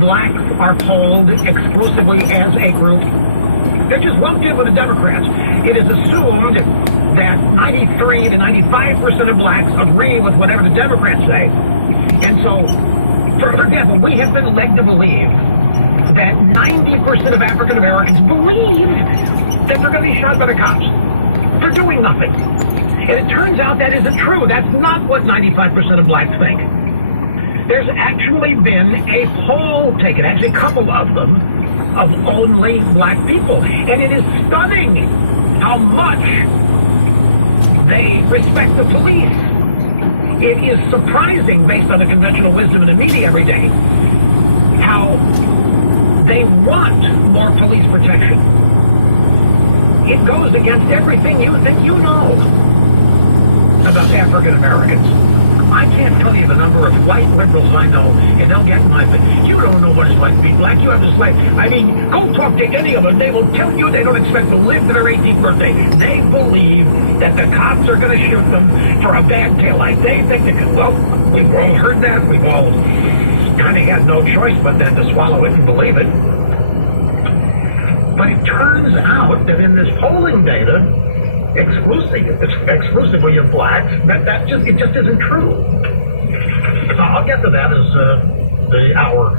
blacks are polled exclusively as a group. They're just lumped in with the Democrats. It is assumed that 93 to 95% of blacks agree with whatever the Democrats say. And so, for example, we have been led to believe that 90% of African Americans believe that they're going to be shot by the cops for doing nothing. And it turns out that isn't true. That's not what 95% of blacks think. There's actually been a poll taken, actually a couple of them, of only black people. And it is stunning how much they respect the police. It is surprising, based on the conventional wisdom of the media every day, how they want more police protection. It goes against everything you think you know about African Americans. I can't tell you the number of white liberals I know, and they'll get my thing. You don't know what it's like to be black. You have this like, I mean, go talk to any of them. They will tell you they don't expect to live to their 18th birthday. They believe that the cops are going to shoot them for a bad taillight. They think that, well, we've all heard that. We've all kind of had no choice but then to swallow it and believe it. But it turns out that in this polling data, exclusively of blacks, it just isn't true. So I'll get to that as the hour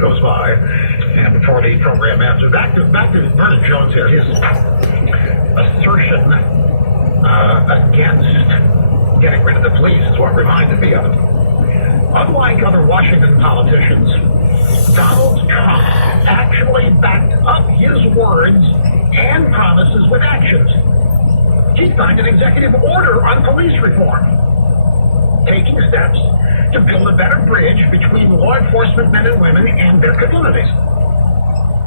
goes by, and before the program ends. Back to Vernon Jones here. His assertion against getting rid of the police is what reminded me of it. Unlike other Washington politicians, Donald Trump actually backed up his words and promises with actions. He signed an executive order on police reform, taking steps to build a better bridge between law enforcement men and women and their communities.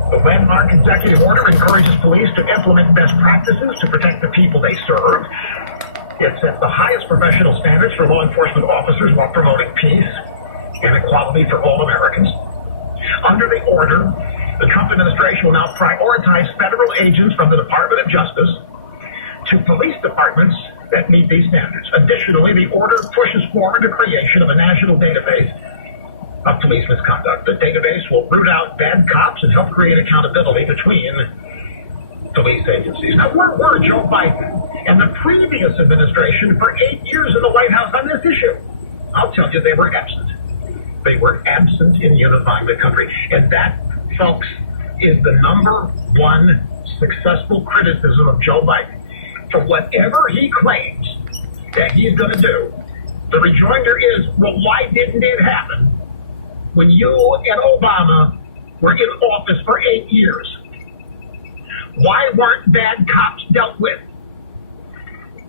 The landmark executive order encourages police to implement best practices to protect the people they serve. It sets the highest professional standards for law enforcement officers while promoting peace and equality for all Americans. Under the order, the Trump administration will now prioritize federal agents from the Department of Justice to police departments that meet these standards. Additionally, the order pushes forward the creation of a national database of police misconduct. The database will root out bad cops and help create accountability between police agencies. Now, where were Joe Biden and the previous administration for 8 years in the White House on this issue? I'll tell you, they were absent. They were absent in unifying the country. And that, folks, is the number one successful criticism of Joe Biden. For whatever he claims that he's going to do, the rejoinder is, well, why didn't it happen when you and Obama were in office for 8 years? Why weren't bad cops dealt with?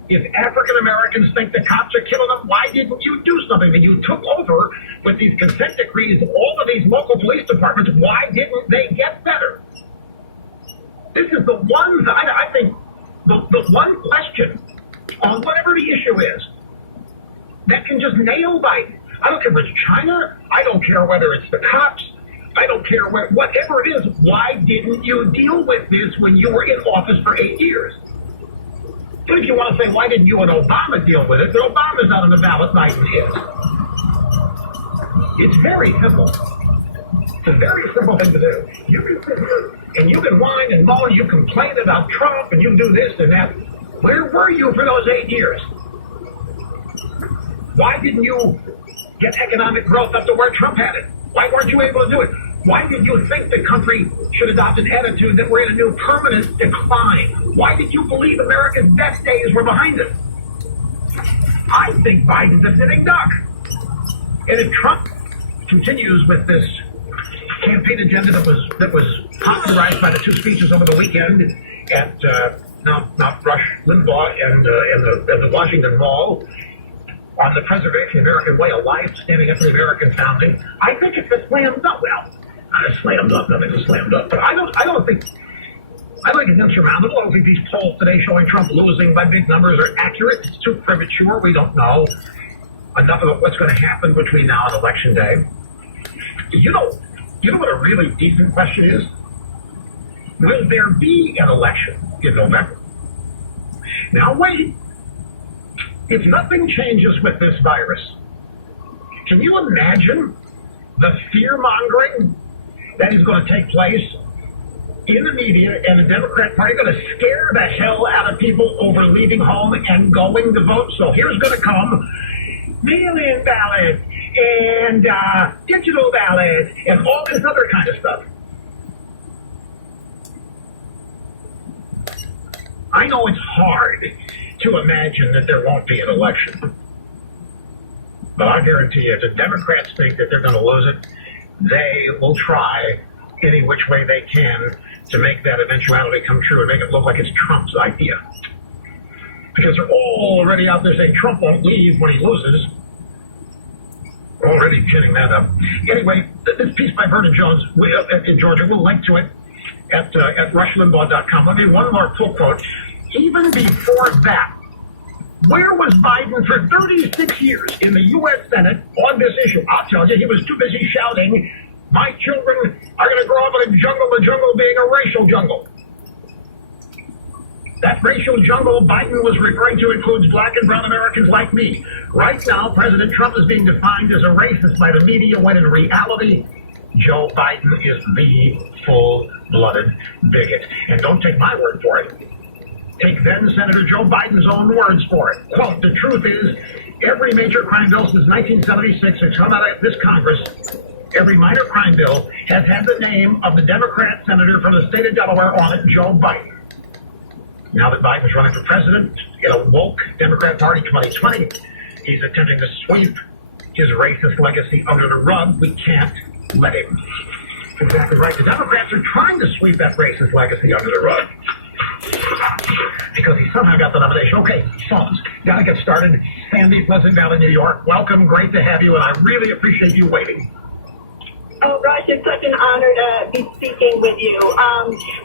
If African Americans think the cops are killing them, why didn't you do something? When you took over with these consent decrees of all of these local police departments, why didn't they get better? This is the one, I think, the one question on whatever the issue is that can just nail Biden. I don't care if it's China. I don't care whether it's the cops. I don't care whatever it is. Why didn't you deal with this when you were in office for 8 years? But if you want to say, why didn't you and Obama deal with it? But Obama's not on the ballot, Biden is. It's very simple. It's a very simple thing to do. You can sit here and you can whine and moan, you complain about Trump, and you can do this and that. Where were you for those 8 years? Why didn't you get economic growth up to where Trump had it? Why weren't you able to do it? Why did you think the country should adopt an attitude that we're in a new permanent decline? Why did you believe America's best days were behind us? I think Biden's a sitting duck. And if Trump continues with this campaign agenda that was popularized by the two speeches over the weekend at not Rush Limbaugh and the Washington Mall on the preservation of the American way of life, standing up for the American founding, I think it's a slam dunk. Well, not a slam dunk, nothing's a slam dunk, but I don't think it's insurmountable. I don't think these polls today showing Trump losing by big numbers are accurate. It's too premature. We don't know enough about what's going to happen between now and Election Day. You know what a really decent question is? Will there be an election in November? Now wait. If nothing changes with this virus, can you imagine the fear-mongering that is going to take place in the media, and the Democrat Party are going to scare the hell out of people over leaving home and going to vote. So here's going to come mail-in ballots and digital ballots and all this other kind of stuff. I know it's hard to imagine that there won't be an election. But I guarantee you, if the Democrats think that they're going to lose it, they will try any which way they can to make that eventuality come true and make it look like it's Trump's idea. Because they're already out there saying Trump won't leave when he loses. Already pinning that up. Anyway, this piece by Vernon Jones in Georgia, we'll link to it at rushlimbaugh.com. Let me one more full quote. Even before that, where was Biden for 36 years in the U.S. Senate on this issue? I'll tell you, he was too busy shouting, my children are going to grow up in a jungle, the jungle being a racial jungle. That racial jungle Biden was referring to includes black and brown Americans like me. Right now, President Trump is being defined as a racist by the media, when in reality, Joe Biden is the full-blooded bigot. And don't take my word for it. Take then Senator Joe Biden's own words for it. Quote, the truth is, every major crime bill since 1976 has come out of this Congress, every minor crime bill has had the name of the Democrat senator from the state of Delaware on it, Joe Biden. Now that Biden's running for president in a woke Democrat Party 2020, he's attempting to sweep his racist legacy under the rug. We can't let him. Exactly right. The Democrats are trying to sweep that racist legacy under the rug because he somehow got the nomination. Okay, phones. Got to get started. Sandy, Pleasant Valley, New York. Welcome. Great to have you, and I really appreciate you waiting. Oh, Rush, it's such an honor to be speaking with you.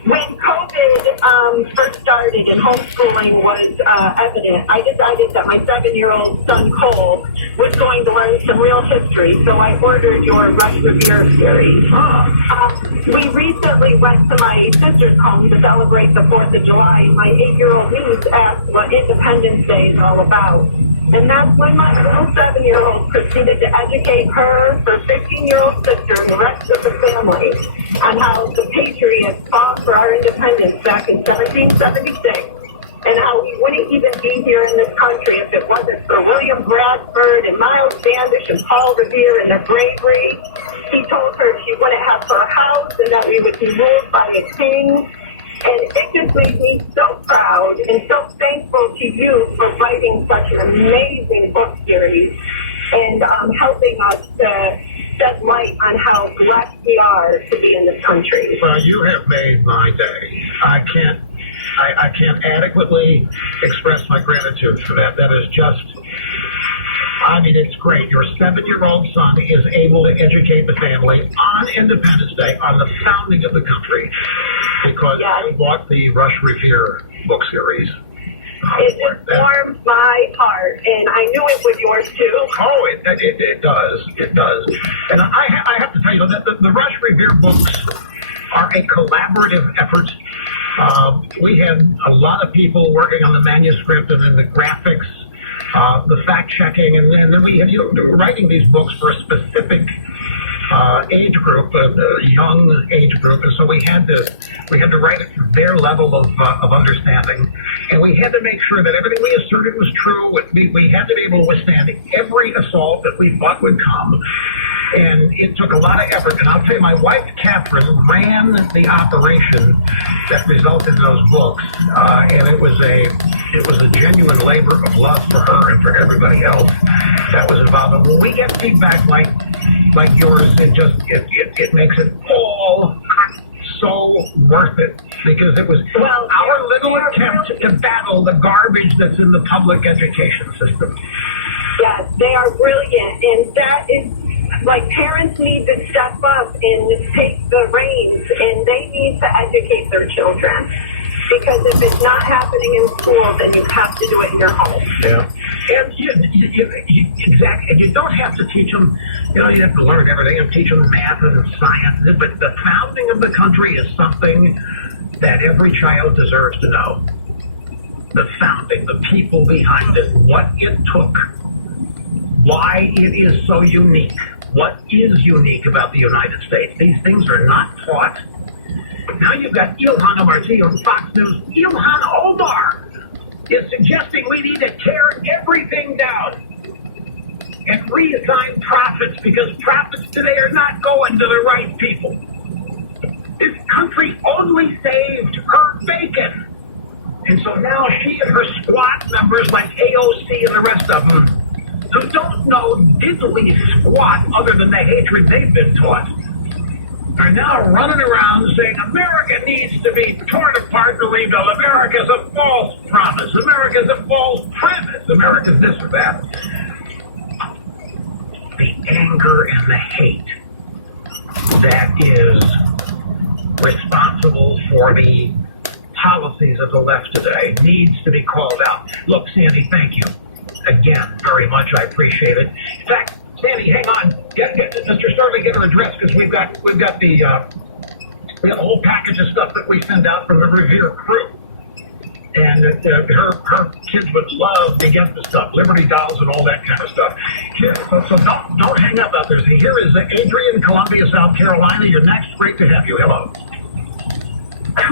When COVID first started and homeschooling was evident, I decided that my 7-year-old son, Cole, was going to learn some real history, so I ordered your Rush Revere series. We recently went to my sister's home to celebrate the 4th of July, and my 8-year-old niece asked what Independence Day is all about. And that's when my little 7-year-old proceeded to educate her 15-year-old sister and the rest of the family on how the Patriots fought for our independence back in 1776 and how we wouldn't even be here in this country if it wasn't for William Bradford and Miles Standish and Paul Revere and their bravery. He told her she wouldn't have her house and that we would be ruled by a king. And it just made me so proud and so thankful to you for writing such an amazing book series and helping us to shed light on how blessed we are to be in this country. Well, you have made my day. I can't adequately express my gratitude for that. That is just, I mean, it's great. Your 7-year-old son is able to educate the family on Independence Day, on the founding of the country, because I bought the Rush Revere book series. It warmed my heart, and I knew it was yours too. Oh, it does. It does. And I have to tell you that the Rush Revere books are a collaborative effort. We had a lot of people working on the manuscript and then the graphics, the fact-checking, and then we had writing these books for a specific age group, a young age group, and so we had to write it for their level of understanding, and we had to make sure that everything we asserted was true. We had to be able to withstand every assault that we thought would come, and it took a lot of effort. And I'll tell you, my wife Catherine ran the operation that resulted in those books, and it was a genuine labor of love for her and for everybody else that was involved. And when we get feedback like yours, it makes it all so worth it, because it was our little attempt to battle the garbage that's in the public education system. Yes, they are brilliant, and that is, like, parents need to step up and take the reins, and they need to educate their children. Because if it's not happening in school, then you have to do it in your home. Yeah. And exactly. And you don't have to teach them, you have to learn everything and teach them math and science. But the founding of the country is something that every child deserves to know. The founding, the people behind it, what it took, why it is so unique. what is unique about the United States. These things are not taught. Now you've got Ilhan Omar on Fox News. Ilhan Omar is suggesting we need to tear everything down and reassign profits because profits today are not going to the right people. This country only saved her bacon. And so now she and her squad members like AOC and the rest of them, who don't know diddly squat other than the hatred they've been taught, are now running around saying America needs to be torn apart and rebuilt. America's a false promise. America's a false premise. America's this or that. The anger and the hate that is responsible for the policies of the left today needs to be called out. Look, Sandy, thank you again very much. I appreciate it. In fact, Sandy, hang on. Get Mr. Starley, get her address because we've got the whole package of stuff that we send out from the Revere crew. And her kids would love to get the stuff, Liberty Dolls and all that kind of stuff. Here, so don't hang up out there. See, here is Adrian, Columbia, South Carolina. You're next. Great to have you. Hello.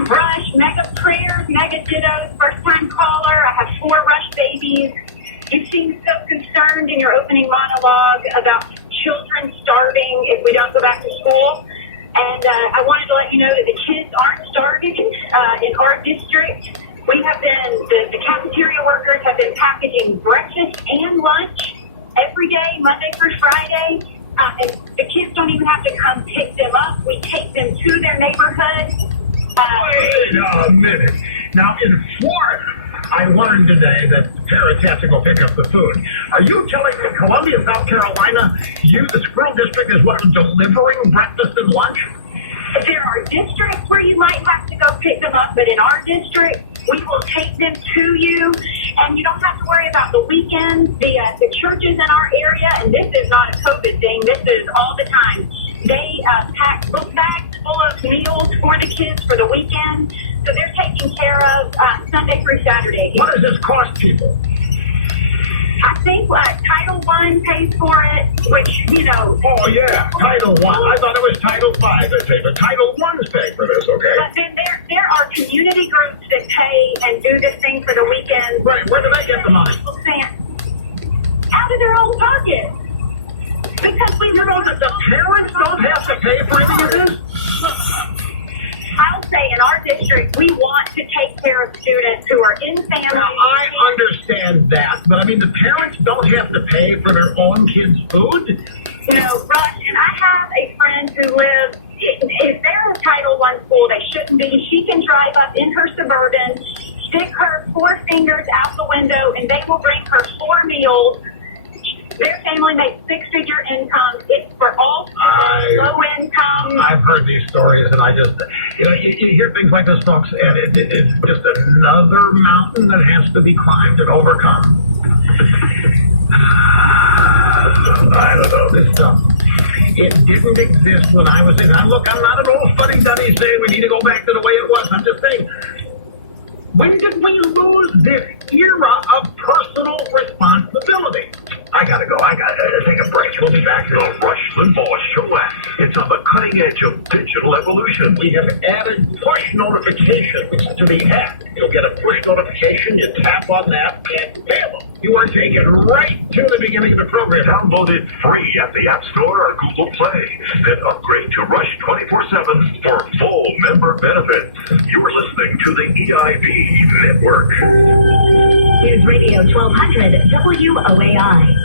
Rush, mega prayers, mega dittos, first time caller. I have 4 Rush babies. You seem so concerned in your opening monologue about children starving if we don't go back to school. And I wanted to let you know that the kids aren't starving in our district. We have been, the cafeteria workers have been packaging breakfast and lunch every day, Monday through Friday. And the kids don't even have to come pick them up. We take them to their neighborhood. Wait a minute. Now, in Florida, I learned today that parents have to go pick up the food. Are you telling me Columbia, South Carolina, the school district is what, delivering breakfast and lunch? There are districts where you might have to go pick them up, but in our district, we will take them to you, and you don't have to worry about the weekends. The churches in our area, and this is not a COVID thing, this is all the time, they pack book bags full of meals for the kids for the weekend, so they're taken care of Sunday through Saturday. What does this cost people? I think Title I pays for it, which, you know... Oh, yeah, Title I. I thought it was Title V, they say, but Title I's paying for this, okay? But then there are community groups that pay and do this thing for the weekend. Right, where do they get the money? Out of their own pockets. Because we know that the Parents don't have to pay for any of this? I'll say in our district, we want to take care of students who are in families. Now, I understand that, but I mean, the parents don't have to pay for their own kids' food? You know, Rush, and I have a friend who lives, if they're in a Title I school, they shouldn't be. She can drive up in her Suburban, stick her 4 fingers out the window, and they will bring her 4 meals. Their family makes 6-figure incomes. It's for all low income. I've heard these stories, and I just, you hear things like this, folks, and it's just another mountain that has to be climbed and overcome. I don't know, this stuff. It didn't exist when I was in. Now, look, I'm not an old fuddy-duddy saying we need to go back to the way it was. I'm just saying, when did we lose this era of personal responsibility? I gotta go. I gotta take a break. We'll be back. The Rush Limbaugh Show app. It's on the cutting edge of digital evolution. We have added push notifications to the app. You'll get a push notification. You tap on that, and bam, you are taken right to the beginning of the program. Download it free at the App Store or Google Play. Then upgrade to Rush 24/7 for full member benefits. You are listening to the EIB Network. News Radio 1200 WOAI.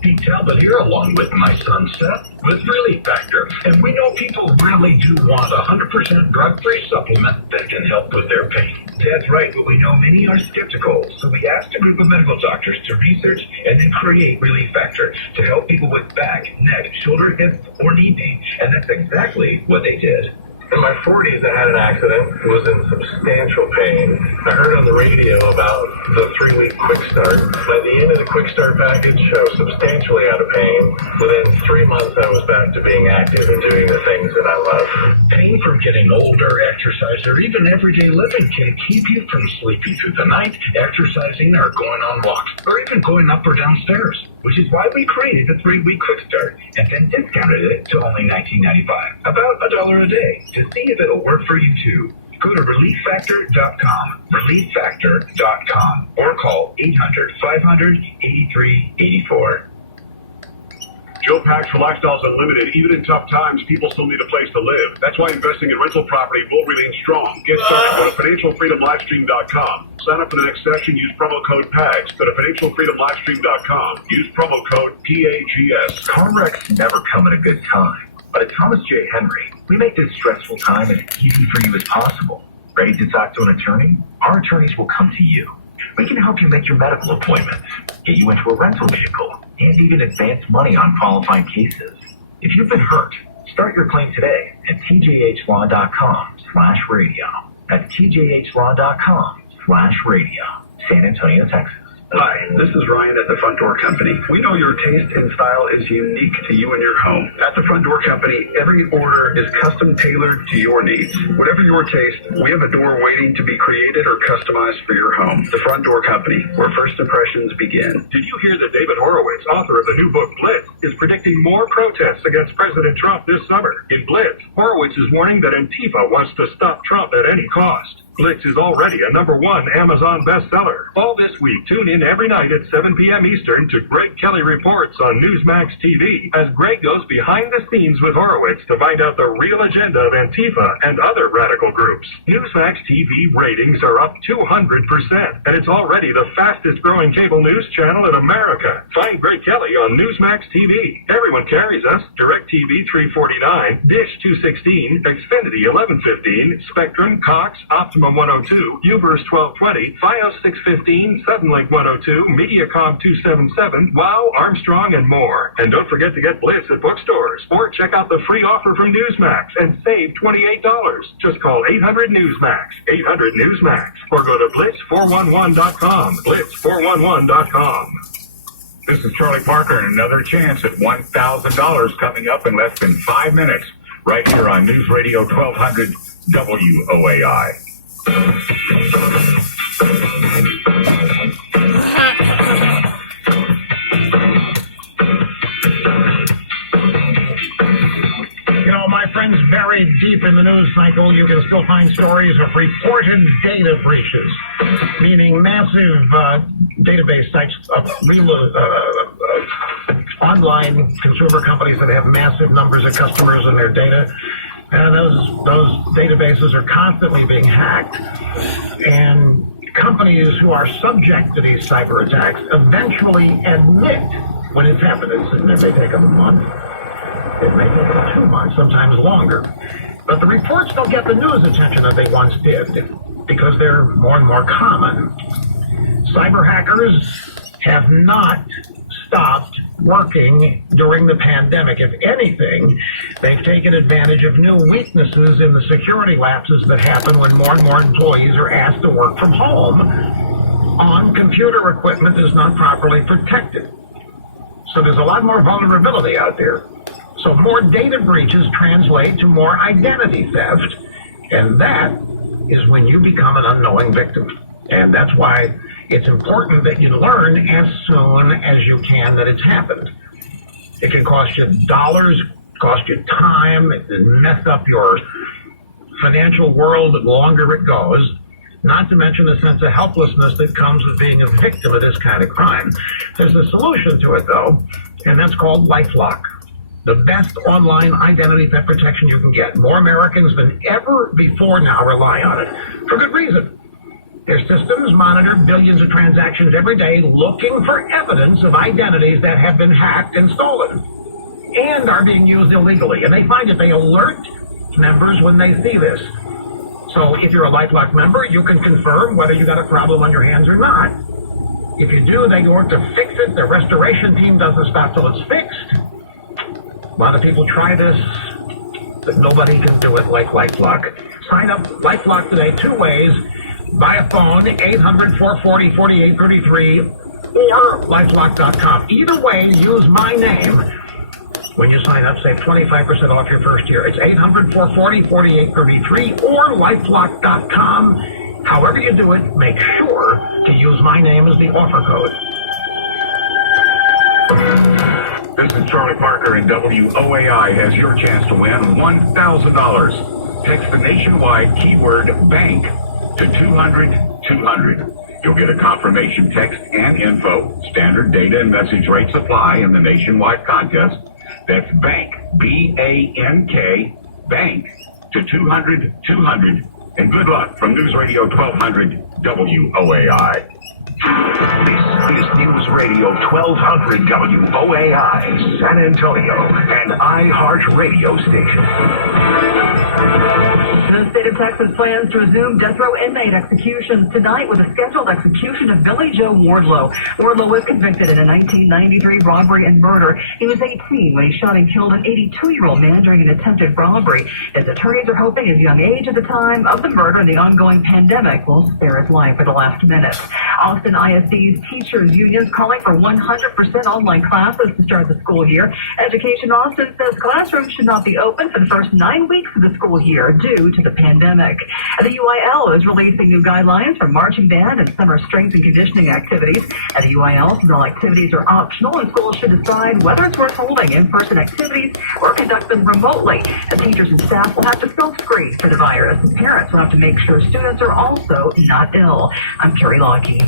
Pete Talbot here, along with my son Seth, with Relief Factor. And we know people really do want a 100% drug-free supplement that can help with their pain. That's right, but we know many are skeptical. So we asked a group of medical doctors to research and then create Relief Factor to help people with back, neck, shoulder, hip, or knee pain. And that's exactly what they did. In my 40s, I had an accident, was in substantial pain. I heard on the radio about the 3-week Quick Start. By the end of the Quick Start package, I was substantially out of pain. Within 3 months, I was back to being active and doing the things that I love. Pain from getting older, exercise, or even everyday living can keep you from sleeping through the night, exercising, or going on walks, or even going up or down stairs. which is why we created the 3-week quick start and then discounted it to only $19.95, about $1 a day, to see if it'll work for you too. Go to ReliefFactor.com, ReliefFactor.com, or call 800-500-8384. Joe Pack's for Lifestyles Unlimited. Even in tough times, people still need a place to live. That's why investing in rental property will remain strong. Get started. Go to FinancialFreedomLivestream.com. Sign up for the next session. Use promo code PAGS. Go to FinancialFreedomLivestream.com. Use promo code PAGS. Car wrecks never come at a good time. But at Thomas J. Henry, we make this stressful time as easy for you as possible. Ready to talk to an attorney? Our attorneys will come to you. We can help you make your medical appointments, get you into a rental vehicle, and even advance money on qualifying cases. If you've been hurt, start your claim today at tjhlaw.com/radio. That's tjhlaw.com/radio. San Antonio, Texas. Hi, this is Ryan at the Front Door Company. We know your taste and style is unique to you and your home. At the Front Door Company, every order is custom tailored to your needs. Whatever your taste, we have a door waiting to be created or customized for your home. The Front Door Company, where first impressions begin. Did you hear that David Horowitz, author of the new book Blitz, is predicting more protests against President Trump this summer? In Blitz, Horowitz is warning that Antifa wants to stop Trump at any cost. Blitz is already a #1 Amazon bestseller. All this week, tune in every night at 7 p.m. Eastern to Greg Kelly Reports on Newsmax TV as Greg goes behind the scenes with Horowitz to find out the real agenda of Antifa and other radical groups. Newsmax TV ratings are up 200%, and it's already the fastest growing cable news channel in America. Find Greg Kelly on Newsmax TV. Everyone carries us. DirecTV 349, Dish 216, Xfinity 1115, Spectrum, Cox, Optimum 102, Uverse 1220, Fios 615, Suddenlink 102, Mediacom 277, Wow, Armstrong, and more. And don't forget to get Blitz at bookstores, or check out the free offer from Newsmax and save $28. Just call 800-NEWSMAX, 800-NEWSMAX, or go to Blitz411.com, Blitz411.com. This is Charlie Parker, and another chance at $1,000 coming up in less than 5 minutes, right here on News Radio 1200 WOAI. You know, my friends, buried deep in the news cycle, you can still find stories of reported data breaches, meaning massive database sites of real online consumer companies that have massive numbers of customers and their data. And those databases are constantly being hacked. And companies who are subject to these cyber attacks eventually admit when it's happened. It may take them a month. It may take them 2 months, sometimes longer. But the reports don't get the news attention that they once did because they're more and more common. Cyber hackers have not stopped working during the pandemic. If anything, they've taken advantage of new weaknesses in the security lapses that happen when more and more employees are asked to work from home on computer equipment that is not properly protected. So there's a lot more vulnerability out there. So more data breaches translate to more identity theft, and that is when you become an unknowing victim. And that's why it's important that you learn as soon as you can that it's happened. It can cost you dollars, cost you time, it can mess up your financial world the longer it goes, not to mention the sense of helplessness that comes with being a victim of this kind of crime. There's a solution to it, though, and that's called LifeLock. The best online identity theft protection you can get. More Americans than ever before now rely on it, for good reason. Their systems monitor billions of transactions every day looking for evidence of identities that have been hacked and stolen and are being used illegally. And they find that they alert members when they see this. So if you're a LifeLock member, you can confirm whether you got a problem on your hands or not. If you do, they work to fix it. The restoration team doesn't stop till it's fixed. A lot of people try this, but nobody can do it like LifeLock. Sign up LifeLock today 2 ways. By a phone, 800-440-4833, or lifelock.com. Either way, use my name. When you sign up, save 25% off your first year. It's 800-440-4833 or lifelock.com. However you do it, make sure to use my name as the offer code. This is Charlie Parker, and WOAI has your chance to win $1,000. Text the nationwide keyword BANK to 200-200. You'll get a confirmation text and info. Standard data and message rates apply in the nationwide contest. That's BANK, B-A-N-K, BANK to 200-200. And good luck from News Radio 1200 WOAI. This is News Radio 1200 WOAI, San Antonio, an iHeartRadio station. The state of Texas plans to resume death row inmate executions tonight with a scheduled execution of Billy Joe Wardlow. Wardlow was convicted in a 1993 robbery and murder. He was 18 when he shot and killed an 82-year-old man during an attempted robbery. His attorneys are hoping his young age at the time of the murder and the ongoing pandemic will spare his life for the last minutes. Austin ISD's teachers unions calling for 100% online classes to start the school year. Education Austin says classrooms should not be open for the first 9 weeks of the school year due to the pandemic. The UIL is releasing new guidelines for marching band and summer strength and conditioning activities. And the UIL says all activities are optional and schools should decide whether it's worth holding in-person activities or conduct them remotely. The teachers and staff will have to self-screen for the virus, and parents will have to make sure students are also not ill. I'm Carrie Lockheed.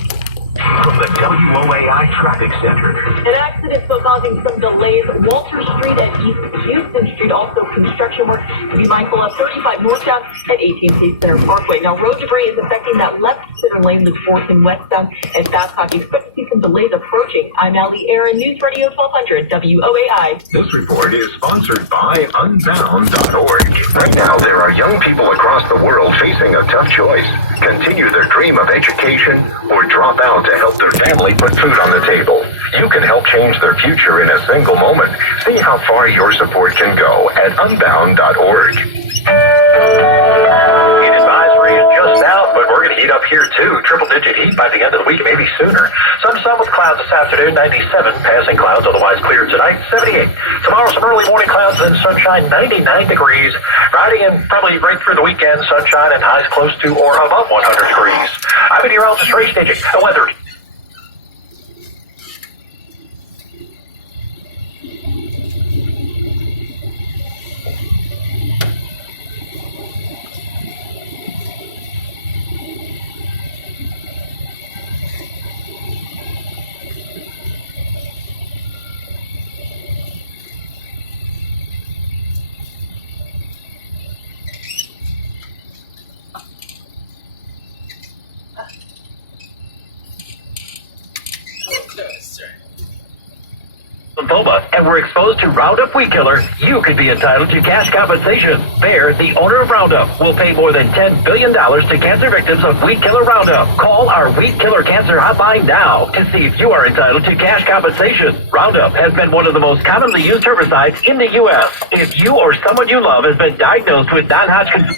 From the WOAI Traffic Center. An accident still causing some delays. Walter Street and East Houston Street, also construction work. Be mindful of 35 northbound and 18th Center Parkway. Now, road debris is affecting that left center lane with 4th and westbound and fast talk. Expect to see some delays approaching. I'm Allie Aaron, News Radio 1200 WOAI. This report is sponsored by Unbound.org. Right now, there are young people across the world facing a tough choice. Continue their dream of education or drop out to help their family put food on the table. You can help change their future in a single moment. See how far your support can go at Unbound.org. Heat advisory is just out, but we're going to heat up here too. Triple-digit heat by the end of the week, maybe sooner. Some sun with clouds this afternoon, 97. Passing clouds, otherwise clear tonight, 78. Tomorrow, some early morning clouds, then sunshine, 99 degrees. Friday and probably right through the weekend, sunshine and highs close to or above 100 degrees. I'm meteorologist Ray Staging. The weather. And were exposed to Roundup Weed Killer, you could be entitled to cash compensation. Bayer, the owner of Roundup, will pay more than $10 billion to cancer victims of Weed Killer Roundup. Call our Weed Killer Cancer Hotline now to see if you are entitled to cash compensation. Roundup has been one of the most commonly used herbicides in the U.S. If you or someone you love has been diagnosed with non-Hodgkin's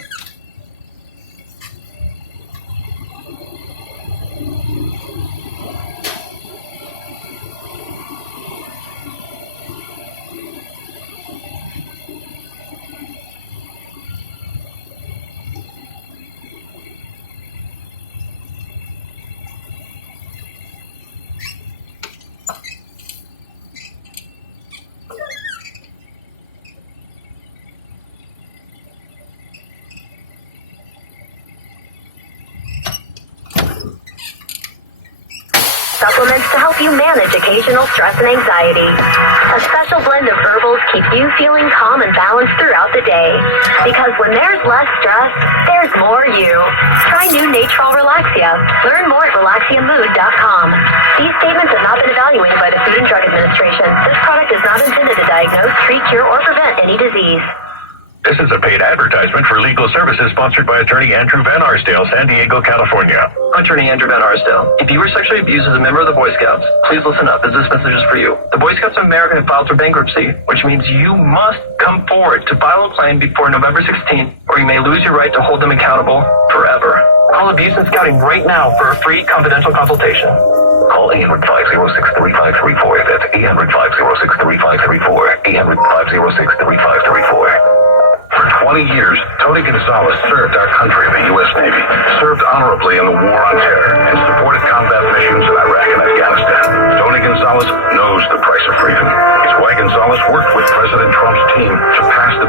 supplements to help you manage occasional stress and anxiety. A special blend of herbals keep you feeling calm and balanced throughout the day. Because when there's less stress, there's more you. Try new Natrol Relaxia. Learn more at relaxiamood.com. These statements have not been evaluated by the Food and Drug Administration. This product is not intended to diagnose, treat, cure, or prevent any disease. This is a paid advertisement for legal services sponsored by attorney Andrew Van Arsdale, San Diego, California. Attorney Andrew Van Arsdale. If you were sexually abused as a member of the Boy Scouts, please listen up as this message is for you. The Boy Scouts of America have filed for bankruptcy, which means you must come forward to file a claim before November 16th, or you may lose your right to hold them accountable forever. Call Abuse and Scouting right now for a free confidential consultation. Call 800-506-3534. That's 800-506-3534. 800-506-3534. For 20 years, Tony Gonzalez served our country in the U.S. Navy, served honorably in the War on Terror, and supported combat missions in Iraq and Afghanistan. Tony Gonzalez knows the price of freedom. It's why Gonzalez worked with President Trump's team to pass the